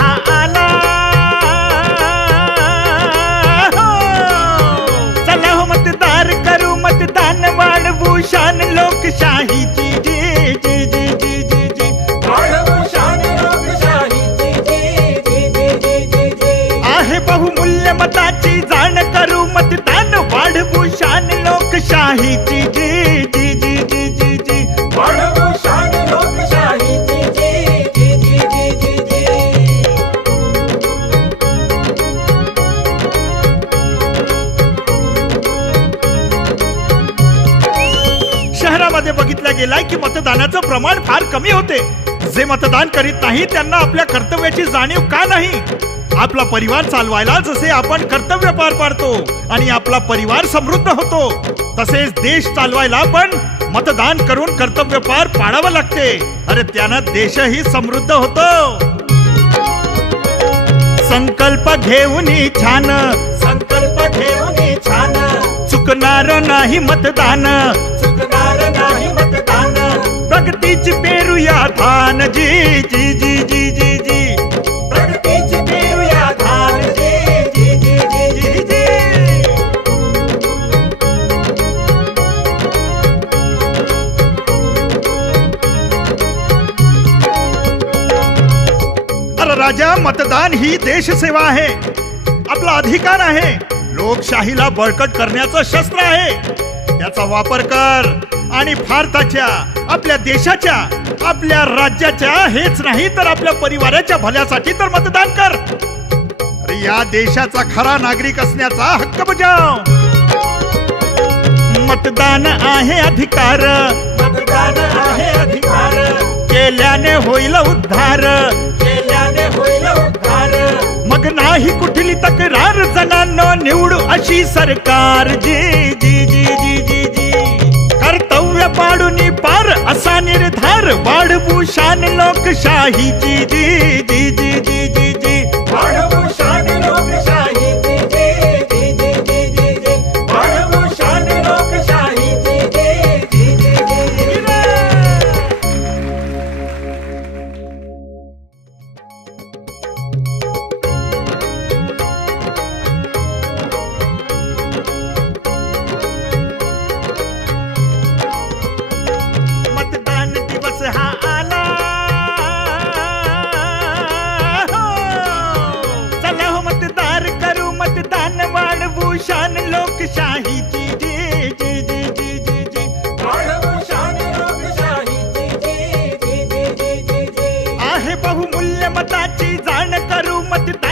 हा आला हो. चला हो मतदार करू मतदान वाढवू शान लोकशाहीची जी जी जी जी जी जी वाढवू शान लोकशाहीची जी जी जी जी जी जी आहे बहुमूल्य मताची जाण करू मतदान वाढवू शान लोकशाहीची जी जी जी जी जी जी वाढवू शान लोकशाहीची जी जी जी जी जी जी शहरामध्ये बघितलं गेलाय की मतदानाचं प्रमाण फार कमी होते. जे मतदान करीत नाही त्यांना आपल्या कर्तव्याची जाणीव का नाही? आपला परिवार चालवायला जसे आपण कर्तव्य पार पाडतो आणि आपला परिवार समृद्ध होतो, तसेच देश चालवायला पण मतदान करून कर्तव्य पार पाडावं लागते. अरे त्यानं देशही समृद्ध होतो. संकल्प घेऊन छान संकल्प घेऊन छान चुकणार नाही मतदान चुकणार नाही मतदान प्रगतीची पेरूया धान जी जी जी जी जी जी प्रगतीची पेरूया धान जी जी जी जी जी जी अरे राजा, मतदान ही देशसेवा आहे, आपला अधिकार आहे. लोकशाहीला बळकट करण्याचं शस्त्र आहे. त्याचा वापर कर आणि भारताच्या, आपल्या देशाच्या, आपल्या राज्याच्या हेच नाही तर आपल्या परिवाराच्या भल्यासाठी तर मतदान कर. अरे या देशाचा खरा नागरिक असण्याचा हक्क बजाव. मतदान आहे अधिकार, मतदान आहे अधिकार केल्याने होईल उद्धार. केल्याने होईल उद्धार मग नाही कुठली तक्रार, जणांनो निवडू अशी सरकार जी जी जी जी जी जी कर्तव्य पाडून पार असा निर्धार वाढवू शान लोकशाहीची जी जी जी जी जी जी वाढवू शान लोकशाहीची जी जी जी जी जी जी वाढवू शान लोकशाहीची जी जी जी जी जी मतदान दिवस हा आला हो. चला हो मतदार करू मतदान वाढवू शान लोकशाहीची जी जी जी जी जी जी वाढवू शान लोकशाहीची जी जी जी जी जी जी आहे बहुमूल्य मताची जाण करू मतदान